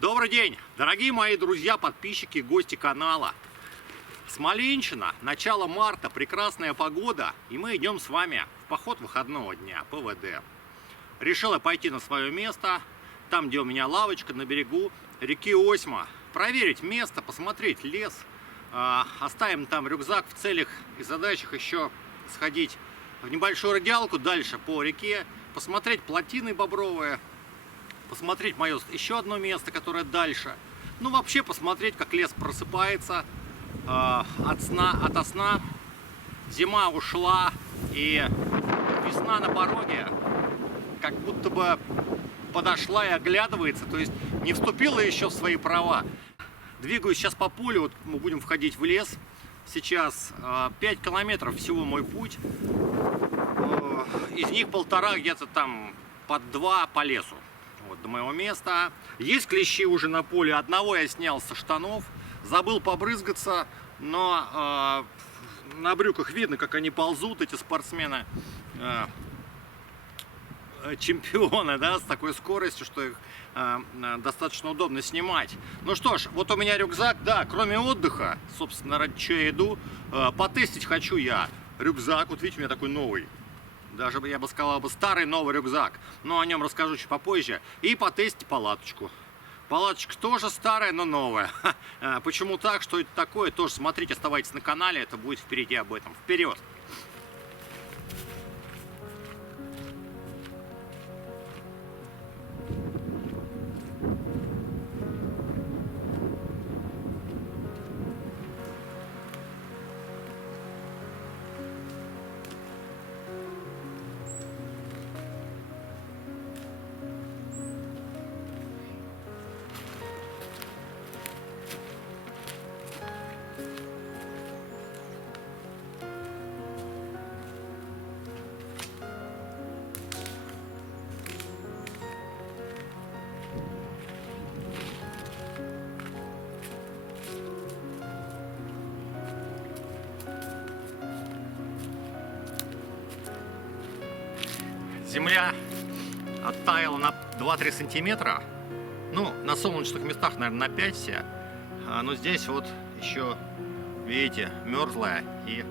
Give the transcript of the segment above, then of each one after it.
Добрый день, дорогие мои друзья, подписчики, гости канала. Смоленщина, начало марта, прекрасная погода, и мы идем с вами в поход выходного дня, ПВД. Решила пойти на свое место, там, где у меня лавочка, на берегу реки Осьма, проверить место, посмотреть лес. Оставим там рюкзак в целях и задачах еще сходить в небольшую радиалку дальше по реке, посмотреть плотины бобровые, посмотреть мое еще одно место, которое дальше. Ну, вообще посмотреть, как лес просыпается ото сна. Зима ушла, и весна на пороге как будто бы подошла и оглядывается, то есть не вступила еще в свои права. Двигаюсь сейчас по полю, вот мы будем входить в лес. Сейчас 5 километров всего мой путь. Из них полтора где-то там под 2 по лесу. Вот до моего места. Есть клещи уже на поле. Одного я снял со штанов. Забыл побрызгаться, но на брюках видно, как они ползут, эти спортсмены. Чемпионы, да, с такой скоростью, что их достаточно удобно снимать. Ну что ж, вот у меня рюкзак, да, кроме отдыха, собственно, ради чего я иду, потестить хочу я рюкзак. Вот видите, у меня такой новый, даже я бы сказал, старый новый рюкзак, но о нем расскажу чуть попозже. И потестить палаточку. Палаточка тоже старая, но новая. Почему так, что это такое, тоже смотрите, оставайтесь на канале, это будет впереди об этом. Вперед! Земля оттаяла на 2-3 сантиметра. Ну, на солнечных местах, наверное, на 5 все. Но здесь вот еще, видите, мерзлая. И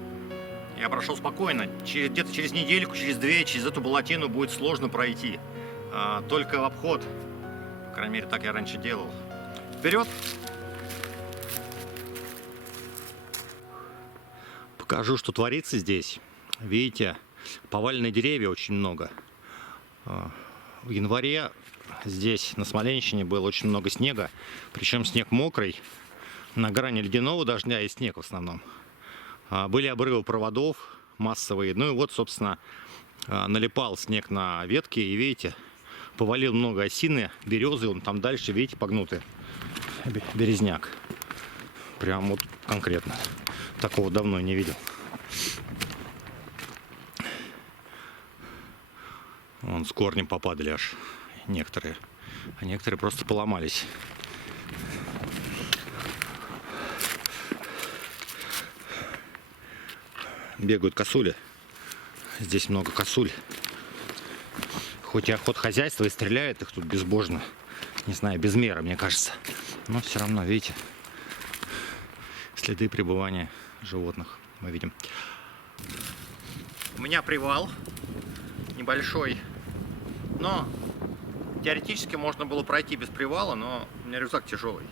я прошел спокойно. Где-то через недельку, через 2, через эту болотину будет сложно пройти. Только в обход. По крайней мере, так я раньше делал. Вперед! Покажу, что творится здесь. Видите, поваленные деревья очень много. В январе здесь, на Смоленщине, было очень много снега. Причем снег мокрый, на грани ледяного дождя и снег в основном. Были обрывы проводов массовые. Ну и вот, собственно, налипал снег на ветки. И видите, повалил много осины, березы. Он там дальше, видите, погнутый березняк. Прям вот конкретно. Такого давно не видел. Вон с корнем попадали аж некоторые. А некоторые просто поломались. Бегают косули. Здесь много косуль. Хоть и охот хозяйства и стреляет их тут безбожно. Не знаю, без меры, мне кажется. Но все равно, видите, следы пребывания животных мы видим. У меня привал небольшой, но теоретически можно было пройти без привала, но у меня рюкзак тяжелый.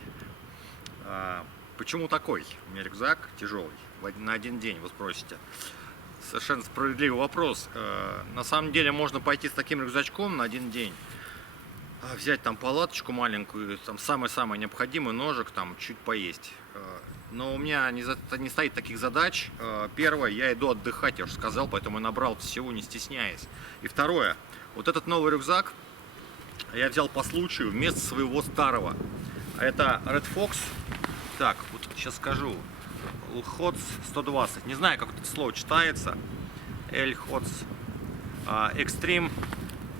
Почему такой? У меня рюкзак тяжелый на один день, вы спросите. Совершенно справедливый вопрос. На самом деле можно пойти с таким рюкзачком на один день, взять там палаточку маленькую, там самое-самое необходимое, ножик, там чуть поесть. Но у меня не стоит таких задач. Первое, я иду отдыхать, я уже сказал, поэтому я набрал всего, не стесняясь. И второе, вот этот новый рюкзак я взял по случаю вместо своего старого. Это Red Fox. Так, вот сейчас скажу. L-HOTS 120. Не знаю, как это слово читается. L-HOTS Extreme.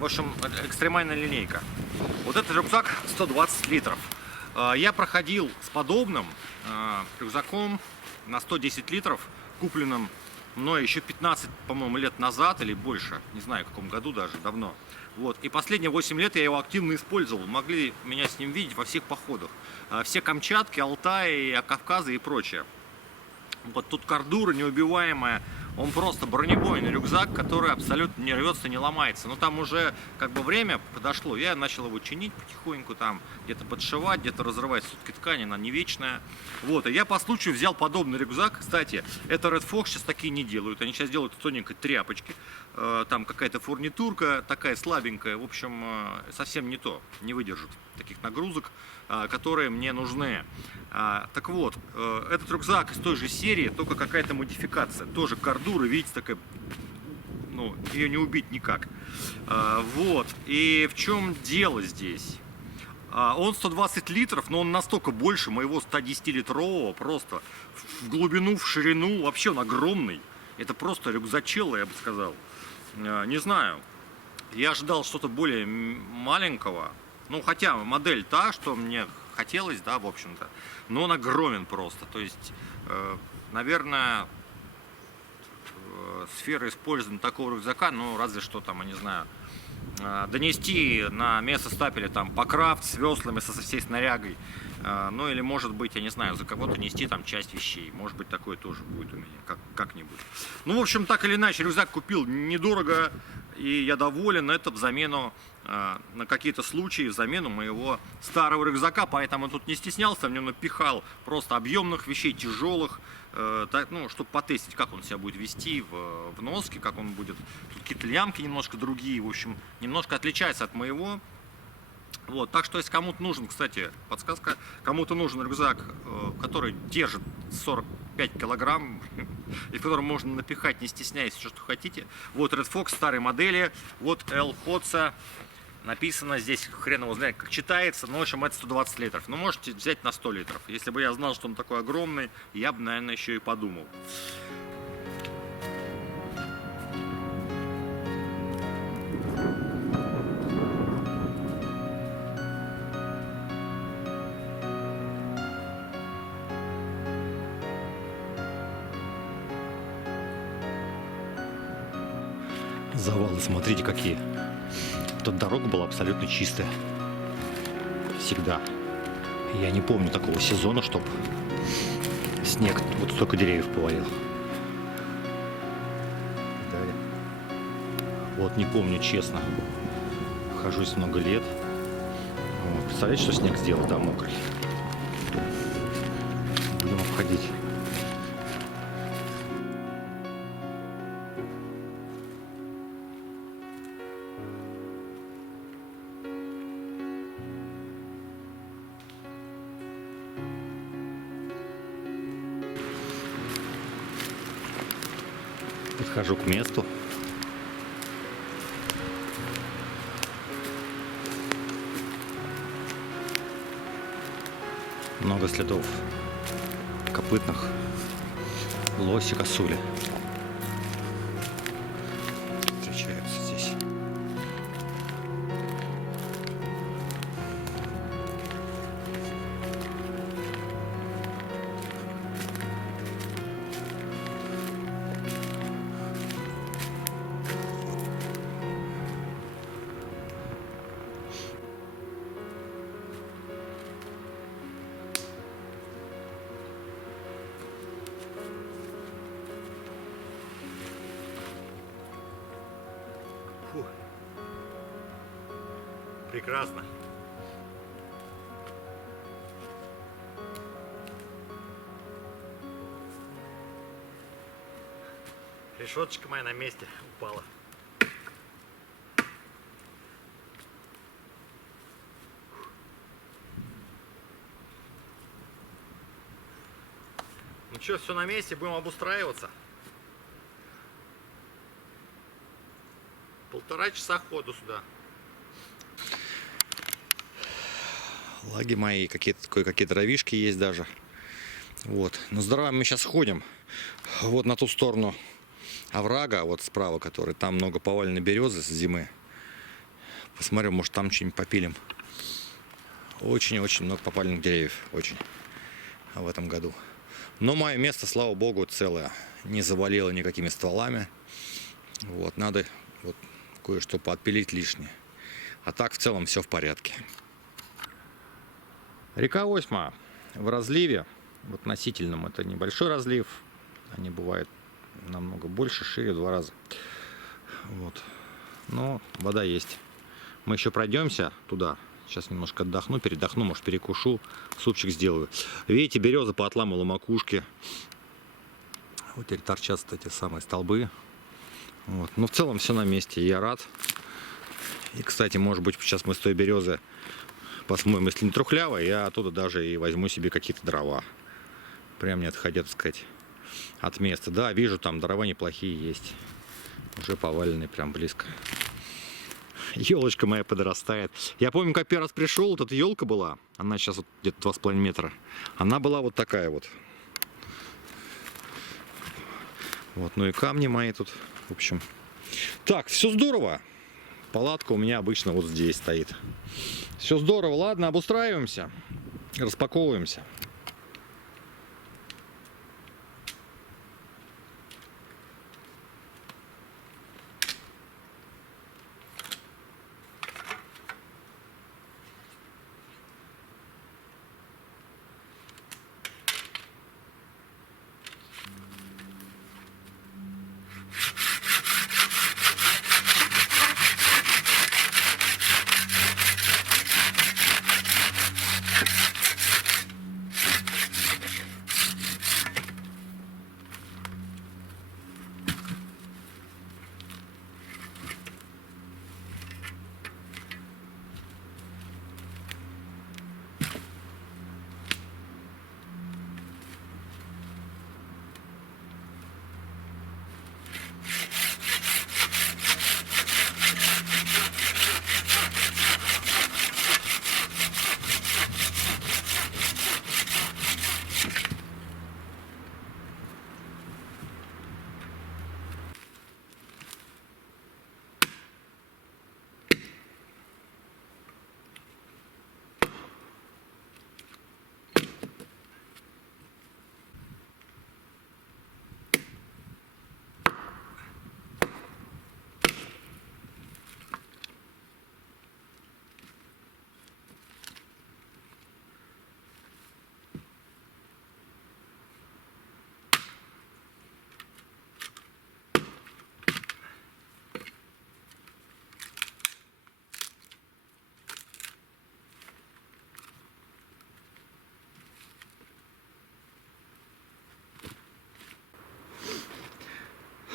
В общем, экстремальная линейка. Вот этот рюкзак 120 литров. Я проходил с подобным рюкзаком на 110 литров, купленным мной еще 15, по-моему, лет назад или больше, не знаю, в каком году даже, давно. Вот. И последние 8 лет я его активно использовал. Могли меня с ним видеть во всех походах. Все Камчатки, Алтаи, Кавказы и прочее. Вот тут кордура неубиваемая. Он просто бронебойный рюкзак, который абсолютно не рвется, не ломается. Но там уже как бы время подошло. Я начал его чинить потихоньку, там где-то подшивать, где-то разрывать сутки ткани, она не вечная. Вот, и я по случаю взял подобный рюкзак. Кстати, это Red Fox сейчас такие не делают. Они сейчас делают тоненькой тряпочки. Там какая-то фурнитурка такая слабенькая. В общем, совсем не то. Не выдержит таких нагрузок, которые мне нужны. Так вот, этот рюкзак из той же серии, только какая-то модификация. Тоже кордура, видите, такая, ну, ее не убить никак. Вот, и в чем дело здесь? Он 120 литров, но он настолько больше моего 110-литрового, просто в глубину, в ширину, вообще он огромный. Это просто рюкзачело, я бы сказал. Не знаю, я ожидал что-то более маленького. Ну, хотя модель та, что мне хотелось, да, в общем-то. Но он огромен просто. То есть, наверное, сфера использования такого рюкзака, ну, разве что там, я не знаю, донести на место стапеля там покрафт с веслами, со всей снарягой. Ну, или, может быть, я не знаю, за кого-то нести там часть вещей. Может быть, такое тоже будет у меня, как-нибудь. Ну, в общем, так или иначе, рюкзак купил недорого, и я доволен. Это в замену, на какие-то случаи, в замену моего старого рюкзака. Поэтому тут не стеснялся, в нем напихал просто объемных вещей, тяжелых, так, ну, чтобы потестить, как он себя будет вести в носке, как он будет. Тут какие-то лямки немножко другие, в общем, немножко отличается от моего. Вот, так что, если кому-то нужен, кстати, подсказка, кому-то нужен рюкзак, который держит 45 килограмм, и в котором можно напихать, не стесняясь, все, что хотите. Вот Red Fox старой модели, вот L Hotza, написано здесь, хрен его знает, как читается, но, в общем, это 120 литров. Но можете взять на 100 литров. Если бы я знал, что он такой огромный, я бы, наверное, еще и подумал. Завалы, смотрите, какие. Тут дорога была абсолютно чистая. Всегда. Я не помню такого сезона, чтоб снег вот столько деревьев повалил. Вот не помню, честно. Хожусь много лет. Вот. Представляете, что снег сделал, да, мокрый. Будем обходить. Подхожу к месту. Много следов копытных, лоси, косули встречаются здесь. Фу. Прекрасно. Решеточка моя на месте упала. Ну что, все на месте, будем обустраиваться. 1,5 часа ходу сюда. Лаги мои, кое-какие дровишки есть даже. Вот. Но с дровами мы сейчас ходим. Вот на ту сторону оврага, вот справа, который, там много поваленной березы с зимы. Посмотрим, может там что-нибудь попилим. Очень-очень много поваленных деревьев. Очень. В этом году. Но мое место, слава богу, целое. Не завалило никакими стволами. Вот, надо вот кое-что подпилить лишнее. А так в целом все в порядке. Река Осьма в разливе. В относительном это небольшой разлив. Они бывают намного больше, шире в 2 раза. Вот. Но вода есть. Мы еще пройдемся туда. Сейчас немножко отдохну, передохну, может перекушу, супчик сделаю. Видите, береза поотломала макушки. Вот теперь торчат эти самые столбы. Вот. Но в целом все на месте, я рад. И, кстати, может быть, сейчас мы с той березы посмотрим, если не трухлявая, я оттуда даже и возьму себе какие-то дрова. Прям не отходя, так сказать, от места. Да, вижу, там дрова неплохие есть. Уже поваленные прям близко. Елочка моя подрастает. Я помню, как первый раз пришел, вот эта елка была. Она сейчас вот где-то 2,5 метра. Она была вот такая вот. Вот, ну и камни мои тут. В общем. Так, все здорово. Палатка у меня обычно вот здесь стоит. Все здорово. Ладно, обустраиваемся. Распаковываемся.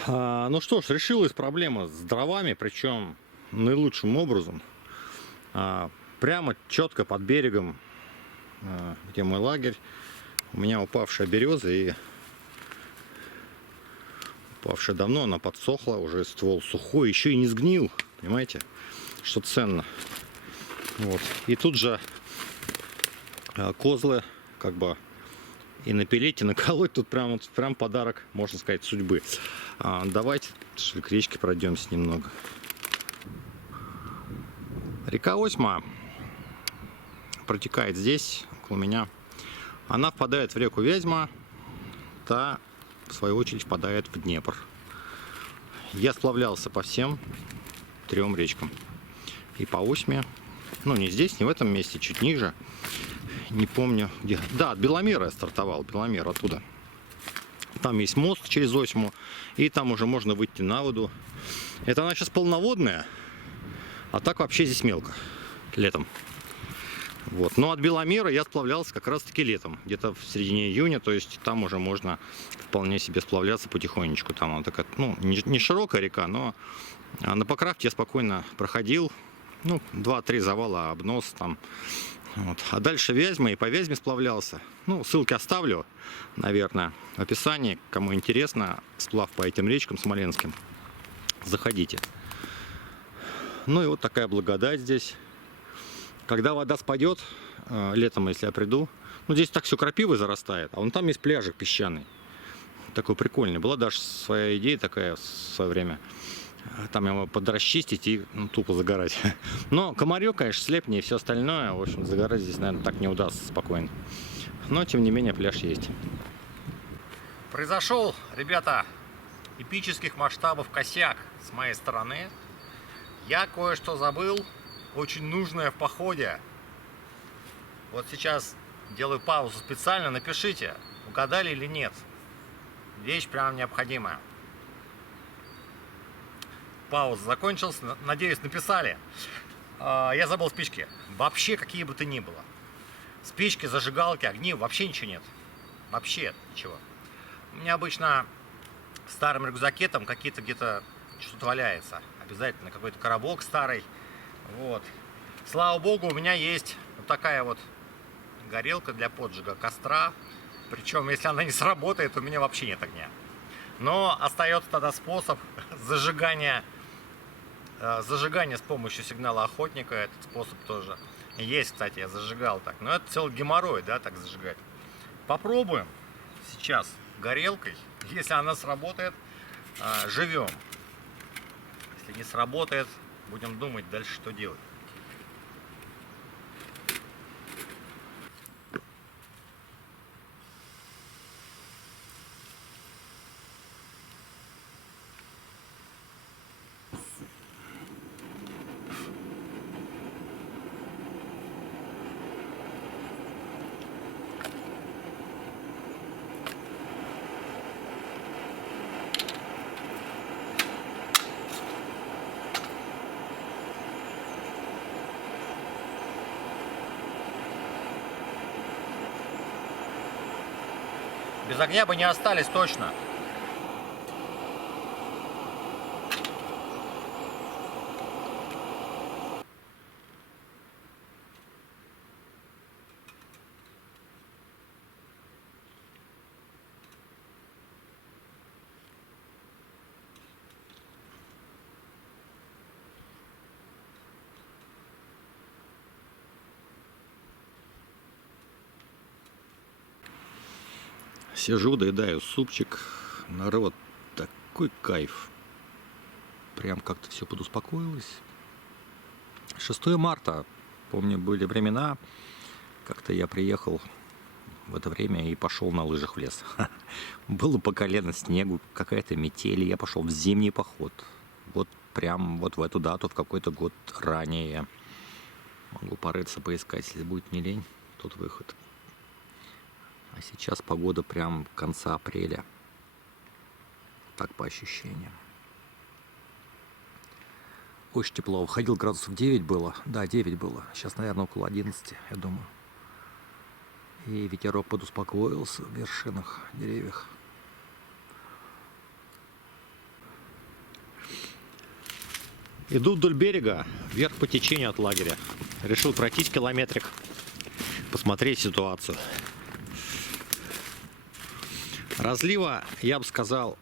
Ну что ж, решилась проблема с дровами, причем наилучшим образом. Прямо четко под берегом, где мой лагерь, у меня упавшая береза, и упавшая давно, она подсохла, уже ствол сухой, еще и не сгнил, понимаете, что ценно. Вот. И тут же козлы как бы и напилить, и наколоть. Тут прям подарок, можно сказать, судьбы. Давайте что ли, к речке пройдемся немного. Река Осьма протекает здесь, около меня. Она впадает в реку Вязьма, та, в свою очередь, впадает в Днепр. Я сплавлялся по всем 3 речкам. И по Осьме, ну не здесь, не в этом месте, чуть ниже. Не помню где. Да, от Беломера я стартовал, Беломер оттуда. Там есть мост через Осьму, и там уже можно выйти на воду. Это она сейчас полноводная, а так вообще здесь мелко, летом. Вот. Но от Беломера я сплавлялся как раз таки летом, где-то в середине июня, то есть там уже можно вполне себе сплавляться потихонечку. Там она такая, ну, не широкая река, но на Покровке я спокойно проходил. Ну, 2-3 завала, обнос там. Вот. А дальше Вязьма, и по Вязьме сплавлялся. Ну, ссылки оставлю, наверное, в описании. Кому интересно, сплав по этим речкам смоленским, заходите. Ну и вот такая благодать здесь. Когда вода спадет, летом, если я приду, ну здесь так все крапивой зарастает, а вон там есть пляжик песчаный. Такой прикольный. Была даже своя идея такая в свое время. Там его подрасчистить и тупо загорать. Но комарек, конечно, слепнее и все остальное. В общем, загорать здесь, наверное, так не удастся спокойно. Но, тем не менее, пляж есть. Произошел, ребята, эпических масштабов косяк с моей стороны. Я кое-что забыл, очень нужное в походе. Вот сейчас делаю паузу специально, напишите, угадали или нет. Вещь прям необходимая. Пауза закончилась, надеюсь, написали. Я забыл спички. Вообще какие бы то ни было. Спички, зажигалки, огни, вообще ничего нет. Вообще ничего. У меня обычно в старом рюкзаке там какие-то где-то что-то валяется. Обязательно какой-то коробок старый. Вот. Слава богу, у меня есть вот такая вот горелка для поджига костра. Причем, если она не сработает, у меня вообще нет огня. Но остается тогда способ зажигания с помощью сигнала охотника. Этот способ тоже есть, кстати, я зажигал так. Но это целый геморрой, да, так зажигать. Попробуем сейчас горелкой. Если она сработает, живем. Если не сработает, будем думать дальше, что делать. Без огня бы не остались точно. Сижу, доедаю супчик. Народ, такой кайф. Прям как-то все подуспокоилось. 6 марта, помню, были времена, как-то я приехал в это время и пошел на лыжах в лес. Было по колено снегу, какая-то метель, я пошел в зимний поход. Вот прям вот в эту дату, в какой-то год ранее. Могу порыться, поискать, если будет не лень, тут выход. А сейчас погода прям конца апреля. Так по ощущениям. Очень тепло. Выходил градусов 9 было. Да, 9 было. Сейчас, наверное, около 11, я думаю. И ветерок подуспокоился в вершинах деревьев. Иду вдоль берега, вверх по течению от лагеря. Решил пройтись километрик, посмотреть ситуацию. Разлива, я бы сказал,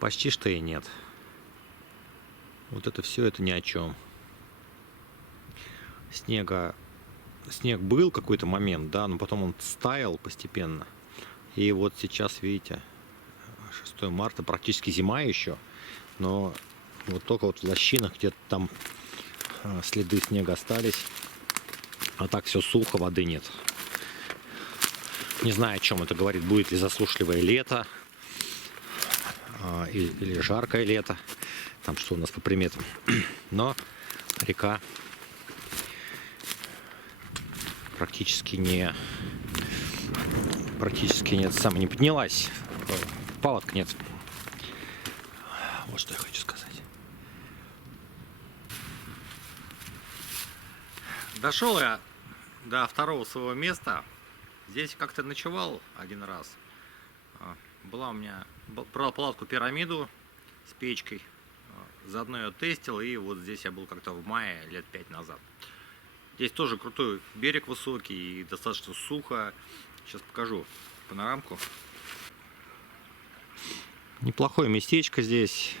почти что и нет. Вот это все, это ни о чем. Снег был какой-то момент, да, но потом он стаял постепенно. И вот сейчас, видите, 6 марта, практически зима еще, но вот только вот в лощинах где-то там следы снега остались. А так все сухо, воды нет. Не знаю, о чем это говорит, будет ли засушливое лето или жаркое лето. Там что у нас по приметам. Но река практически не поднялась. Паводка нет. Вот что я хочу сказать. Дошел я до второго своего места. Здесь как-то ночевал один раз. Была у меня, брал палатку пирамиду с печкой. Заодно ее тестил, и вот здесь я был как-то в мае, лет 5 назад. Здесь тоже крутой берег высокий и достаточно сухо. Сейчас покажу панорамку. Неплохое местечко здесь.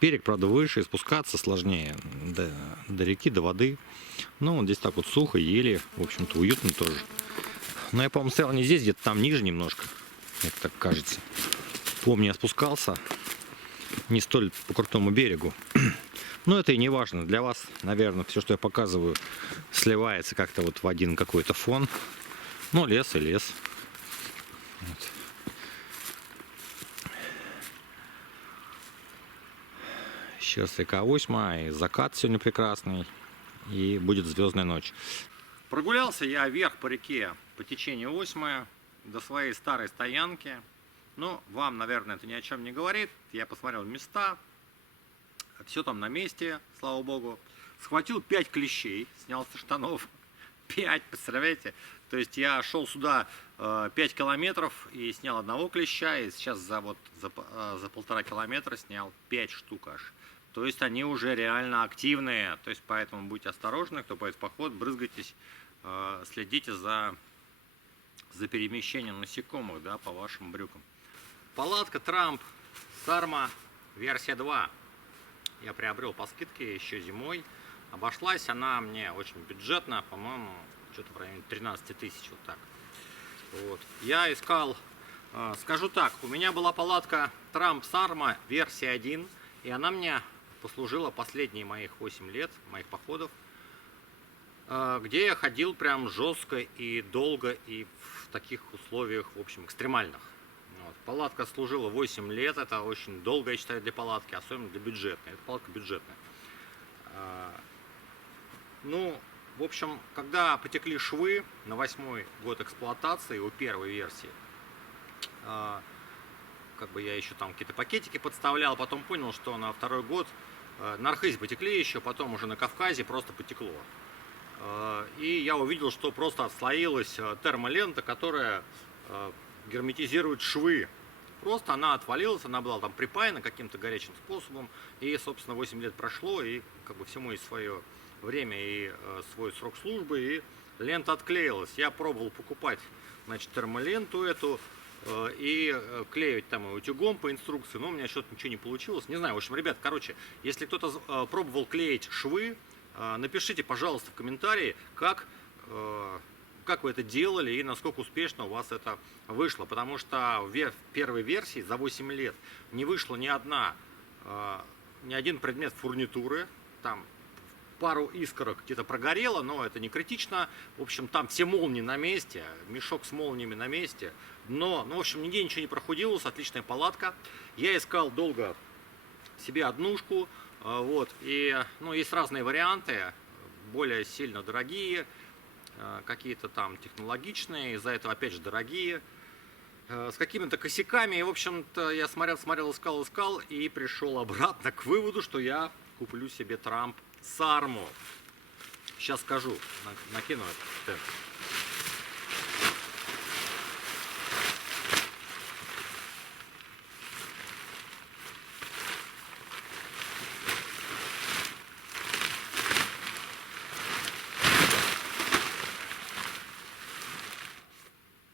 Берег, правда, выше, спускаться сложнее до реки, до воды. Но вот здесь так вот сухо, еле, в общем-то, уютно тоже. Но я, по-моему, стоял не здесь, где-то там ниже немножко. Мне так кажется. Помню, я спускался не столь по крутому берегу. Но это и не важно. Для вас, наверное, все, что я показываю, сливается как-то вот в один какой-то фон. Ну, лес и лес. Вот. Сейчас ИК-8, и закат сегодня прекрасный, и будет звездная ночь. Прогулялся я вверх по реке по течению 8 до своей старой стоянки. Ну, вам, наверное, это ни о чем не говорит. Я посмотрел места, все там на месте, слава богу. Схватил 5 клещей, снял со штанов. 5, представляете? То есть я шел сюда 5 километров и снял одного клеща, и сейчас за 1,5 километра снял 5 штук аж. То есть они уже реально активные, то есть поэтому будьте осторожны, кто пойдет в поход, брызгайтесь, следите за перемещением насекомых, да, по вашим брюкам. Палатка Трамп Сарма версия 2. Я приобрел по скидке еще зимой. Обошлась она мне очень бюджетно, по-моему, что-то в районе 13 тысяч, вот так. Вот. Я искал, скажу так, у меня была палатка Трамп Сарма версия 1, и она мне послужила последние моих 8 лет, моих походов, где я ходил прям жестко и долго, и в таких условиях, в общем, экстремальных. Вот. Палатка служила 8 лет, это очень долго, я считаю, для палатки, особенно для бюджетной. Это палатка бюджетная. Ну, в общем, когда потекли швы на 8-й год эксплуатации у первой версии, как бы я еще там какие-то пакетики подставлял, потом понял, что на 2-й год на Архизе потекли еще, потом уже на Кавказе просто потекло. И я увидел, что просто отслоилась термолента, которая герметизирует швы. Просто она отвалилась, она была там припаяна каким-то горячим способом. И, собственно, 8 лет прошло, и как бы всему есть свое время и свой срок службы, и лента отклеилась. Я пробовал покупать, значит, термоленту эту и клеить там и утюгом по инструкции, но у меня что-то ничего не получилось. Не знаю, в общем, ребят, короче, если кто-то пробовал клеить швы, напишите, пожалуйста, в комментарии, как вы это делали и насколько успешно у вас это вышло. Потому что в первой версии за 8 лет не вышло ни один предмет фурнитуры. Там пару искорок где-то прогорело, но это не критично. В общем, там все молнии на месте, мешок с молниями на месте. Но, ну, в общем, нигде ничего не прохудилось, отличная палатка. Я искал долго себе однушку. Вот, и, ну, есть разные варианты, более сильно дорогие, какие-то там технологичные, из-за этого опять же дорогие, с какими-то косяками. И, в общем-то, я смотрел, искал и пришел обратно к выводу, что я куплю себе Трамп Сарму. Сейчас скажу, накину это.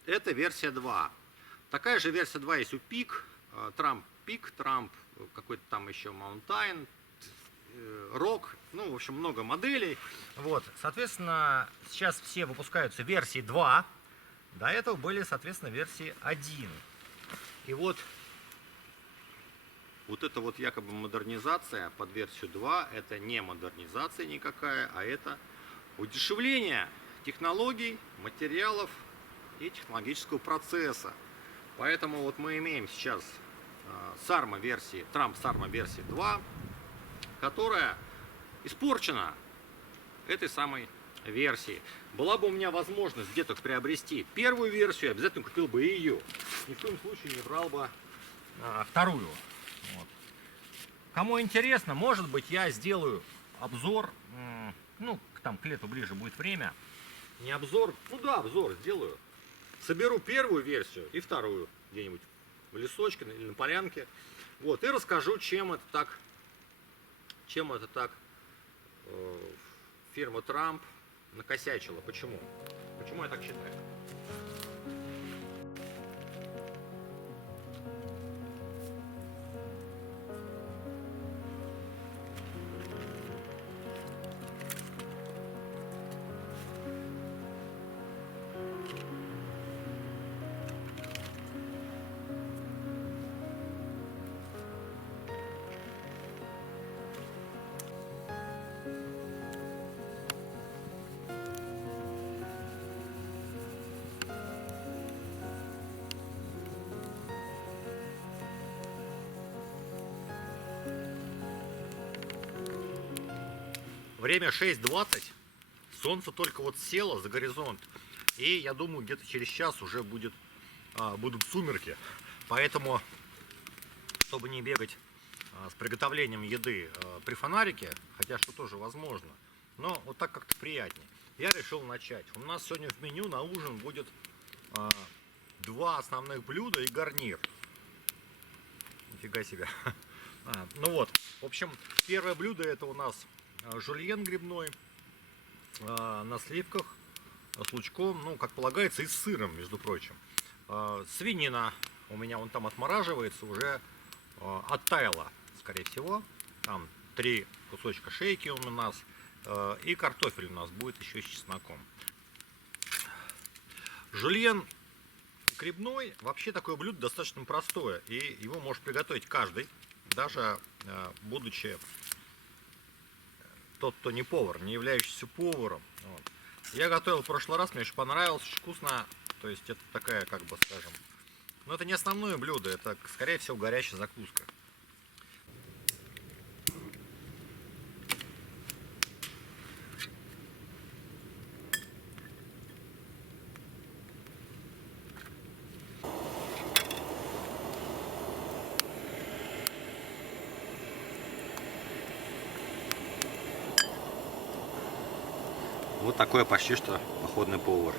Это версия 2. Такая же версия 2 есть у Пик, Трамп Пик, Трамп какой-то там еще Маунтайн, Рок, ну, в общем, много моделей. Вот, соответственно, сейчас все выпускаются версии 2. До этого были, соответственно, версии 1. И вот это вот якобы модернизация под версию 2, это не модернизация никакая, а это удешевление технологий, материалов и технологического процесса. Поэтому вот мы имеем сейчас Сарма версии, Трамп Сарма версии 2, которая испорчена этой самой версии. Была бы у меня возможность где-то приобрести первую версию, обязательно купил бы ее. Ни в коем случае не брал бы вторую. Вот. Кому интересно, может быть, я сделаю обзор, ну, там к лету ближе будет время. Не обзор, ну да, обзор сделаю. Соберу первую версию и вторую где-нибудь в лесочке или на полянке. Вот, и расскажу, чем это так фирма Трамп накосячила. Почему? Почему я так считаю? Время 6:20. Солнце только вот село за горизонт. И я думаю, где-то через час уже будут сумерки. Поэтому, чтобы не бегать с приготовлением еды при фонарике, хотя что тоже возможно, но вот так как-то приятнее, я решил начать. У нас сегодня в меню на ужин будет 2 основных блюда и гарнир. Нифига себе. Ну вот, в общем, первое блюдо это у нас жульен грибной на сливках с лучком, ну, как полагается, и с сыром, между прочим. Свинина у меня вон там отмораживается, уже оттаяла, скорее всего. Там 3 кусочка шейки у нас. И картофель у нас будет еще с чесноком. Жульен грибной, вообще такое блюдо достаточно простое. И его может приготовить каждый, даже будучи тот, кто не повар, не являющийся поваром. Вот. Я готовил в прошлый раз, мне очень понравилось, очень вкусно. То есть это такая, как бы скажем, но это не основное блюдо, это, скорее всего, горячая закуска. Вот такой почти что походный повар.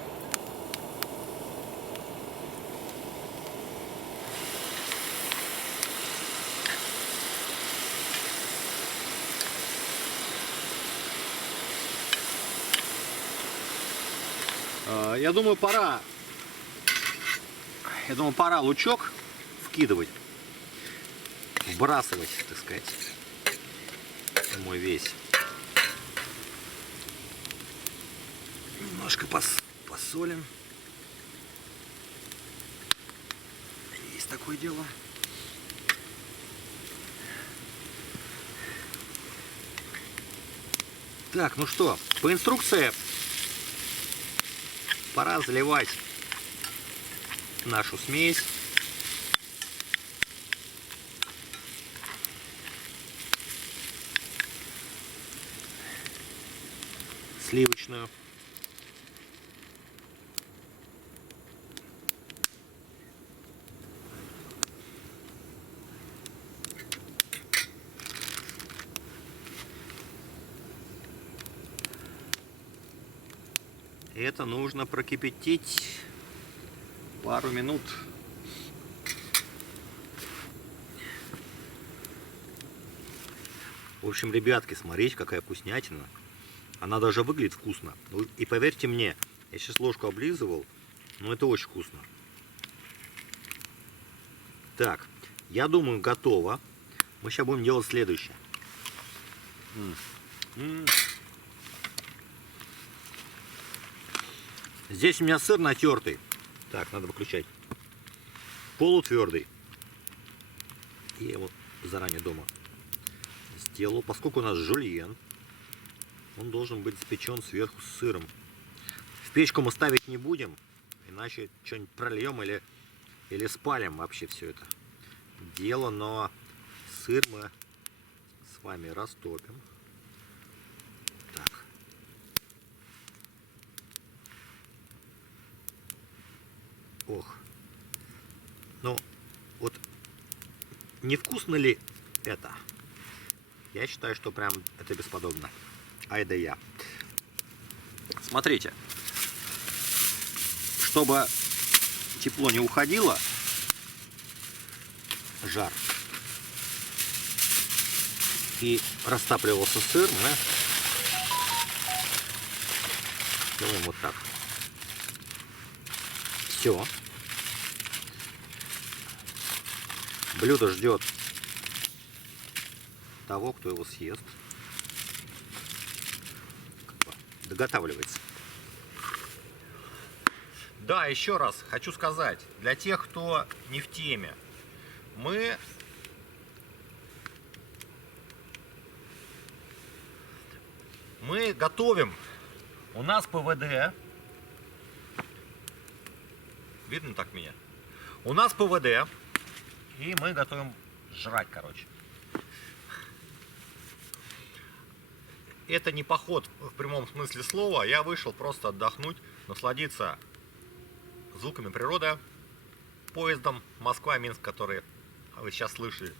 Я думаю, пора лучок вкидывать, вбрасывать, так сказать, мой весь. Немножко посолим. Есть такое дело. Так, ну что, по инструкции пора заливать нашу смесь. Сливочную. Это нужно прокипятить пару минут. В общем, ребятки, смотрите, какая вкуснятина. Она даже выглядит вкусно. И поверьте мне, я сейчас ложку облизывал, но это очень вкусно. Так, я думаю, готово. Мы сейчас будем делать следующее. Здесь у меня сыр натертый. Так, надо выключать. Полутвердый. Я его заранее дома сделал. Поскольку у нас жульен, он должен быть запечен сверху с сыром. В печку мы ставить не будем, иначе что-нибудь прольем или спалим вообще все это дело. Но сыр мы с вами растопим. Так. Ох. Ну, вот невкусно ли это? Я считаю, что прям это бесподобно. Ай да я. Смотрите. Чтобы тепло не уходило, жар, и растапливался сыр, мы делаем вот так. Все. Блюдо ждет того, кто его съест. Доготавливается. Да, еще раз хочу сказать, для тех, кто не в теме, мы готовим. У нас ПВД. Видно так меня? У нас ПВД. И мы готовим жрать, короче. это не поход в прямом смысле слова. Я вышел просто отдохнуть, насладиться звуками природы, поездом Москва-Минск, который вы сейчас слышали,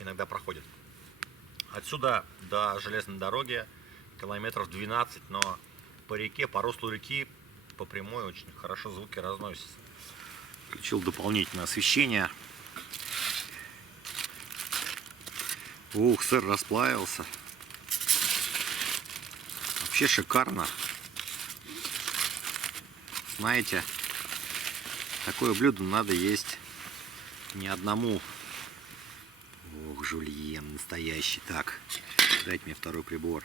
иногда проходит. Отсюда до железной дороги километров 12, но по реке, по руслу реки, по прямой очень хорошо звуки разносятся. Включил дополнительное освещение. Ух, сыр расплавился. Вообще шикарно. Знаете, такое блюдо надо есть не одному. Ох, жульен настоящий. Так, дайте мне второй прибор,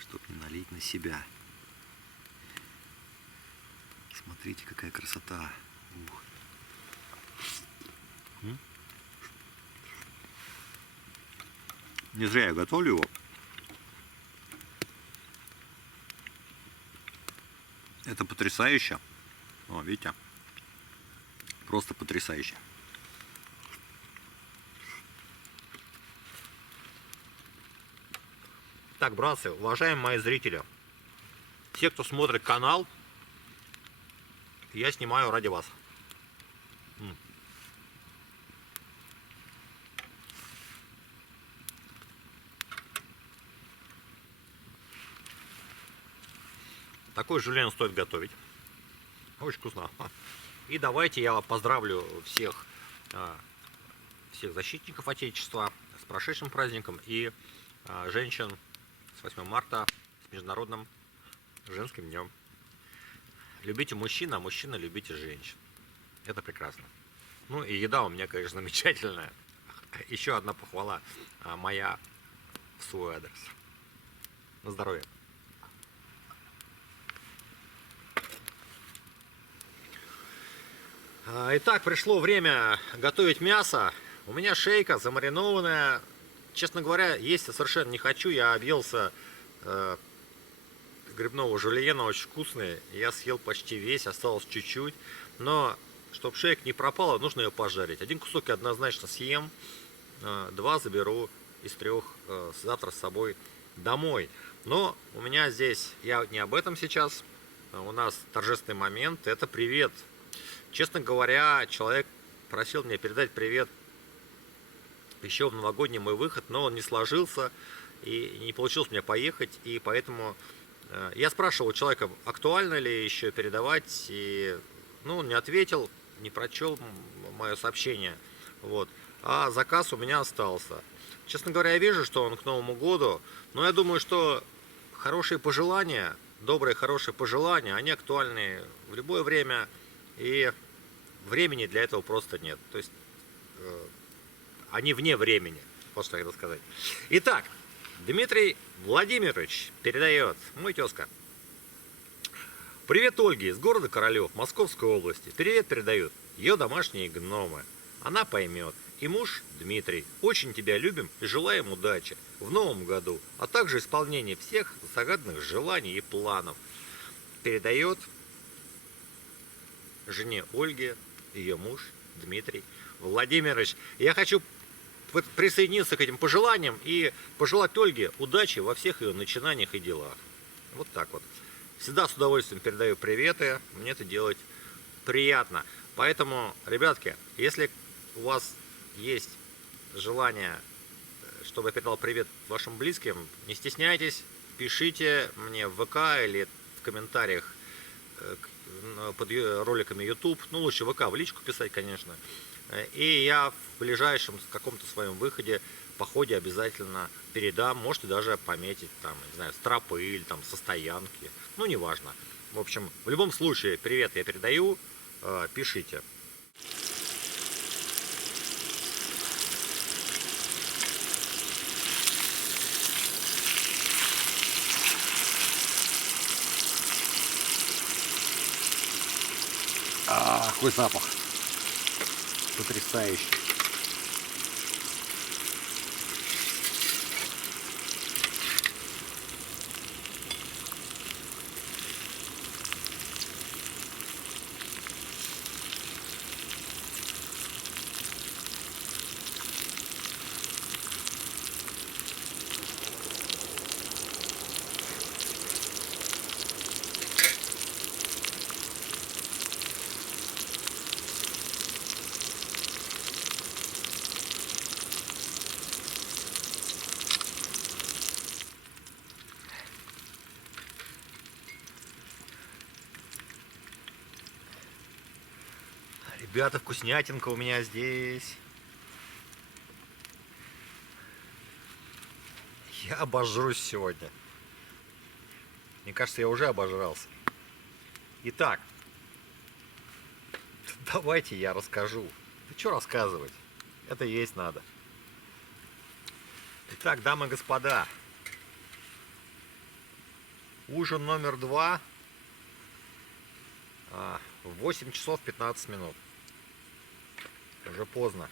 чтобы не налить на себя. Смотрите, какая красота. Ух. Не зря я готовлю его. Это потрясающе. О, видите? Просто потрясающе. Так, братцы, уважаемые мои зрители, те, кто смотрит канал, я снимаю ради вас. Такой жульен стоит готовить. Очень вкусно. И давайте я поздравлю всех защитников Отечества с прошедшим праздником и женщин с 8 марта, с Международным женским днем. Любите мужчин, а мужчины любите женщин. Это прекрасно. Ну и еда у меня, конечно, замечательная. Еще одна похвала моя в свой адрес. На здоровье. Итак, пришло время готовить мясо. У меня шейка замаринованная. Честно говоря, есть я совершенно не хочу. Я объелся грибного жульена, очень вкусный. Я съел почти весь, осталось чуть-чуть. Но, чтобы шейка не пропала, нужно ее пожарить. Один кусок я однозначно съем. Два заберу из трех завтра с собой домой. Но у меня здесь, я не об этом сейчас. У нас торжественный момент. Это привет. Честно говоря, человек просил меня передать привет еще в новогодний мой выход, но он не сложился и не получилось мне поехать, и поэтому я спрашивал у человека, актуально ли еще передавать, и он не ответил, не прочел мое сообщение, вот. А заказ у меня остался. Честно говоря, я вижу, что он к Новому году, но я думаю, что хорошие пожелания, добрые хорошие пожелания, они актуальны в любое время. И времени для этого просто нет. То есть они вне времени, вот что я хотел сказать. Итак, Дмитрий Владимирович передает, мой тезка. Привет Ольге из города Королев, Московской области. Привет передают ее домашние гномы. Она поймет. И муж Дмитрий. Очень тебя любим и желаем удачи в новом году, а также исполнения всех загаданных желаний и планов. Передает жене Ольге, ее муж Дмитрий Владимирович. Я хочу присоединиться к этим пожеланиям и пожелать Ольге удачи во всех ее начинаниях и делах. Вот так вот. Всегда с удовольствием передаю приветы, мне это делать приятно. Поэтому, ребятки, если у вас есть желание, чтобы я передал привет вашим близким, не стесняйтесь, пишите мне в ВК или в комментариях под роликами YouTube, лучше ВК в личку писать, конечно. И я в ближайшем каком-то своем выходе, походе обязательно передам, можете даже пометить там, не знаю, с тропы или там со стоянки, неважно. В общем, в любом случае, привет я передаю, пишите. Какой запах потрясающий. Ребята, вкуснятинка у меня здесь. Я обожрусь сегодня. Мне кажется, я уже обожрался. Итак, давайте я расскажу. Да что рассказывать? Это есть надо. Итак, дамы и господа, ужин номер 2 в 8 часов 15 минут. Уже поздно.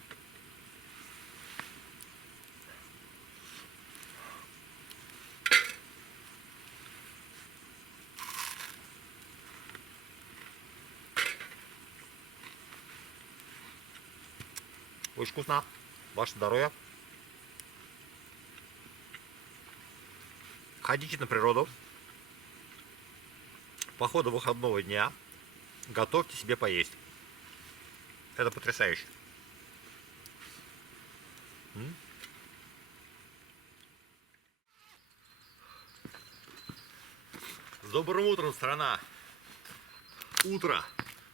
Очень вкусно. Ваше здоровье. Ходите на природу. По ходу выходного дня готовьте себе поесть. Это потрясающе. С добрым утром, страна! Утро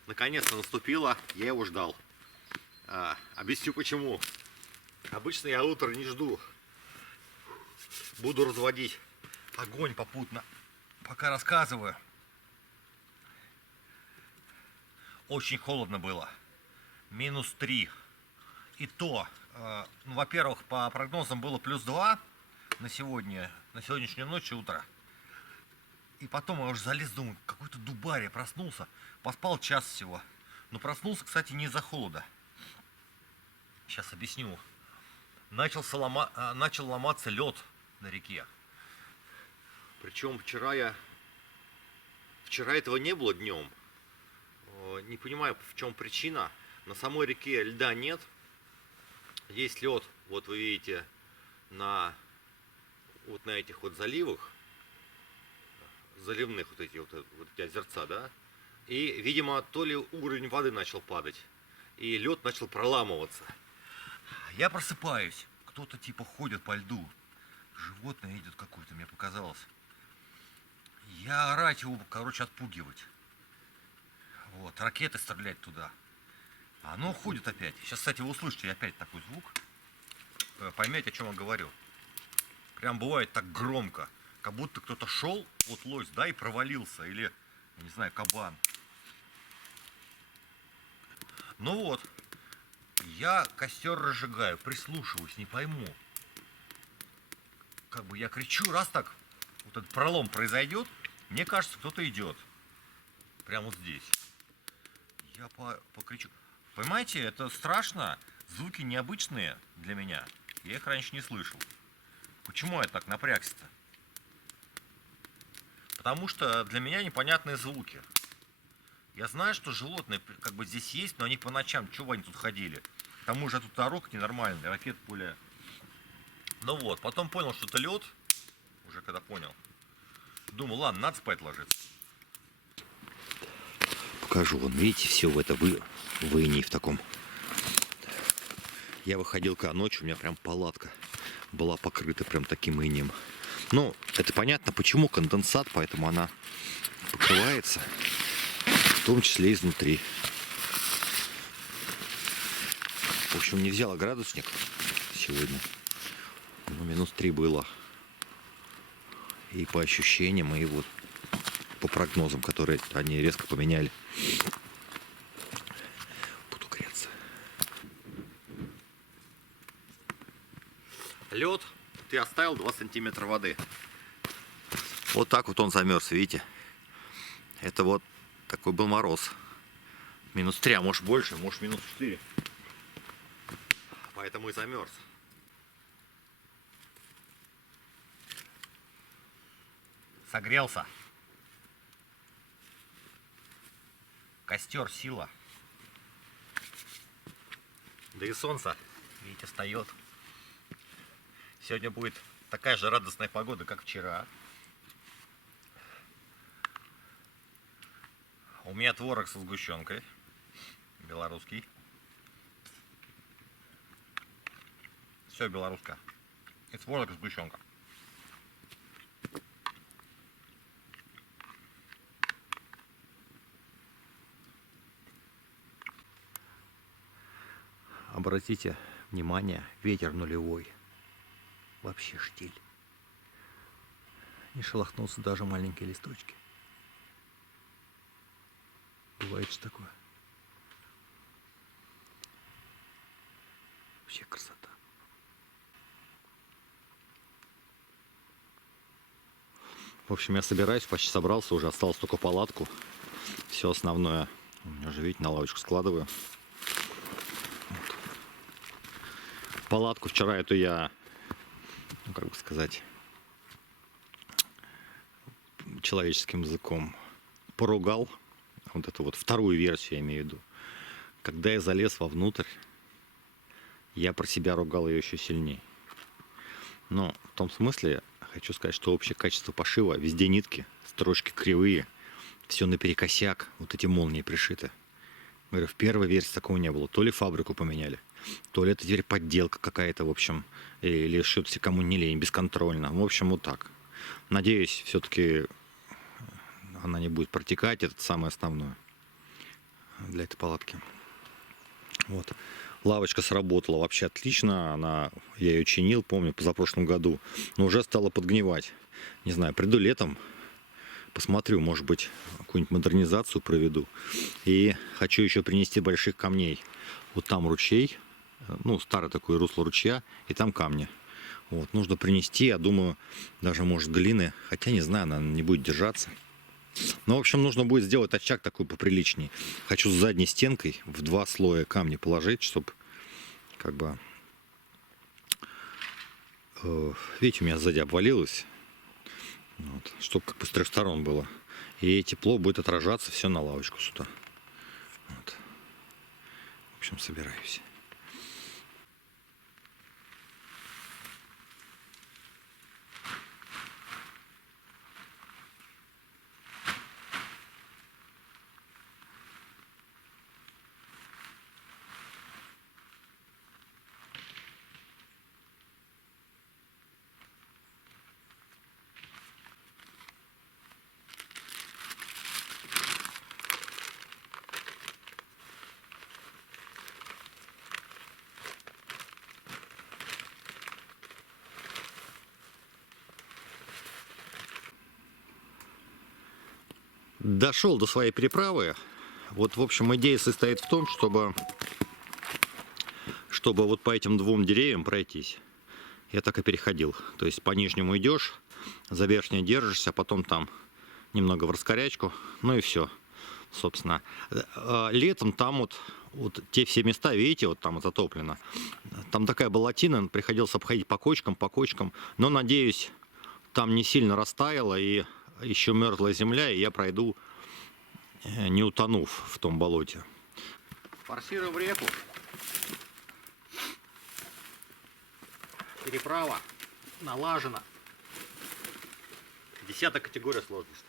наконец-то наступило, я его ждал. Объясню почему. Обычно я утро не жду. Буду разводить огонь попутно, пока рассказываю. Очень холодно было. -3. И то, ну, во-первых, по прогнозам было +2 на сегодня, на сегодняшнюю ночь и утро. И потом я уже залез, думаю, какой-то дубарь, проснулся, поспал час всего. Но проснулся, кстати, не из-за холода. Сейчас объясню. Начал ломаться лед на реке. Причем вчера этого не было днем. Не понимаю, в чем причина. На самой реке льда нет. Есть лед, вот вы видите, на этих вот заливах, заливных вот эти озерца, да. И, видимо, то ли уровень воды начал падать, и лед начал проламываться. Я просыпаюсь, кто-то типа ходит по льду, животное идет какое-то, мне показалось. Я орать его, короче, отпугивать. Вот, ракеты стрелять туда. А оно ходит опять. Сейчас, кстати, вы услышите опять такой звук. Поймете, о чем я говорю. Прям бывает так громко. Как будто кто-то шел, вот лось, да, и провалился. Или, я не знаю, кабан. Ну вот. Я костер разжигаю, прислушиваюсь, не пойму. Как бы я кричу, раз так вот этот пролом произойдет, мне кажется, кто-то идет. Прямо вот здесь. Я покричу. Понимаете, это страшно. Звуки необычные для меня. Я их раньше не слышал. Почему я так напрягся-то? Потому что для меня непонятные звуки. Я знаю, что животные как бы здесь есть, но они по ночам, чего они тут ходили? К тому же тут дорог ненормальный, ракет пуля. Ну вот, потом понял, что это лед. Уже когда понял. Думал, ладно, надо спать ложиться. Покажу, вон, видите, все в это в иней в таком. Я выходил когда ночью, у меня прям палатка была покрыта прям таким инеем. Ну, это понятно, почему конденсат, поэтому она покрывается, в том числе изнутри. В общем, не взяла градусник сегодня, но -3 было. И по ощущениям, и вот по прогнозам, которые они резко поменяли. Буду греться. Лед, ты оставил 2 сантиметра воды. Вот так вот он замерз, видите? Это вот такой был мороз. -3, а может больше, может -4. Поэтому и замерз. Согрелся. Костер, сила. Да и солнце, видите, встает. Сегодня будет такая же радостная погода, как вчера. У меня творог со сгущенкой. Белорусский. Все белорусское. И творог и сгущенка. Обратите внимание, ветер нулевой. Вообще штиль. Не шелохнулся даже маленькие листочки. Бывает же такое. Вообще красота. В общем, я собираюсь, почти собрался уже, осталось только палатку. Все основное уже, видите, на лавочку складываю. Вот. Палатку вчера эту я, ну, как бы сказать, человеческим языком поругал. Вот эту вот вторую версию я имею в виду. Когда я залез вовнутрь, я про себя ругал ее еще сильнее. Но в том смысле, хочу сказать, что общее качество пошива, везде нитки, строчки кривые, все наперекосяк, вот эти молнии пришиты. Говорю, в первой версии такого не было. То ли фабрику поменяли, то ли это теперь подделка какая-то, в общем, или что-то кому не лень, бесконтрольно. В общем, вот так. Надеюсь, все-таки она не будет протекать, это самое основное для этой палатки. Вот. Лавочка сработала вообще отлично, я ее чинил, помню, позапрошлом году, но уже стала подгнивать. Не знаю, приду летом, посмотрю, может быть, какую-нибудь модернизацию проведу. И хочу еще принести больших камней. Вот там ручей, ну, старое такое русло ручья, и там камни. Вот, нужно принести, я думаю, даже, может, глины, хотя, не знаю, она не будет держаться. Ну, в общем, нужно будет сделать очаг такой поприличней. Хочу с задней стенкой в 2 слоя камни положить, чтобы, как бы, видите, у меня сзади обвалилось, вот, чтобы как бы с 3 сторон было. И тепло будет отражаться все на лавочку сюда. Вот. В общем, собираюсь. Дошел до своей переправы. Вот, в общем, идея состоит в том, чтобы вот по этим 2 деревьям пройтись. Я так и переходил. То есть по нижнему идешь, за верхнее держишься, а потом там немного в раскорячку, ну и все, собственно. Летом там вот те все места, видите, вот там затоплено. Там такая болотина, приходилось обходить по кочкам, но, надеюсь, там не сильно растаяло и еще мерзлая земля, и я пройду, не утонув в том болоте. Форсируем реку. Переправа налажена. 10-я категория сложности.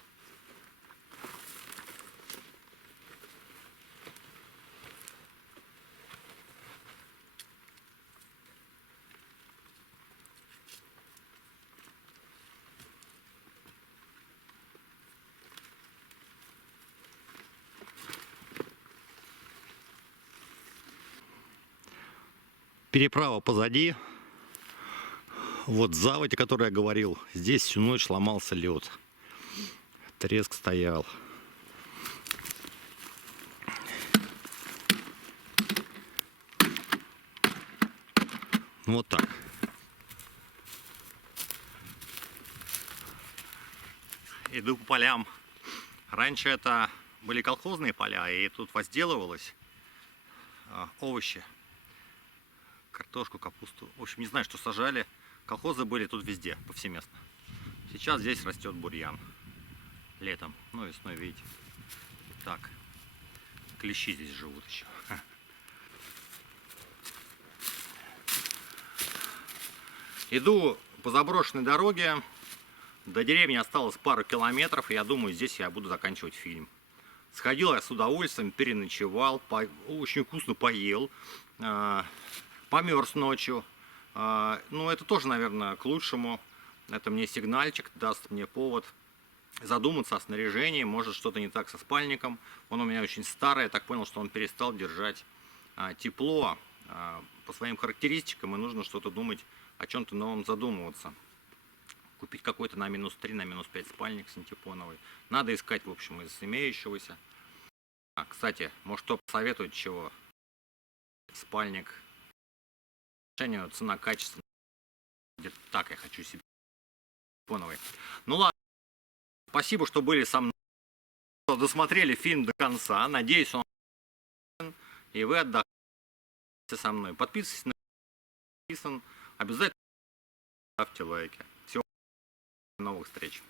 Переправа позади. Вот заводь, о которой я говорил. Здесь всю ночь ломался лед. Треск стоял. Вот так. Иду по полям. Раньше это были колхозные поля, и тут возделывалось овощи. Картошку, капусту. В общем, не знаю, что сажали. Колхозы были тут везде, повсеместно. Сейчас здесь растет бурьян. Летом, ну весной, видите. Так. Клещи здесь живут еще. Иду по заброшенной дороге. До деревни осталось пару километров. И я думаю, здесь я буду заканчивать фильм. Сходил я с удовольствием, переночевал. Очень вкусно поел. Померз ночью. Ну, это тоже, наверное, к лучшему. Это мне сигнальчик, даст мне повод задуматься о снаряжении. Может, что-то не так со спальником. Он у меня очень старый. Я так понял, что он перестал держать тепло. по своим характеристикам, и нужно что-то думать, о чем-то новом задумываться. Купить какой-то на -3, на -5 спальник синтепоновый. Надо искать, в общем, из имеющегося. Кстати, может, кто посоветует чего? Спальник. Решение цена-качество. Где-то так я хочу себе синтепоновый. Ну ладно. Спасибо, что были со мной. Досмотрели фильм до конца. Надеюсь, он и вы отдохнете со мной. Подписывайтесь на канал. Обязательно ставьте лайки. Всего новых встреч.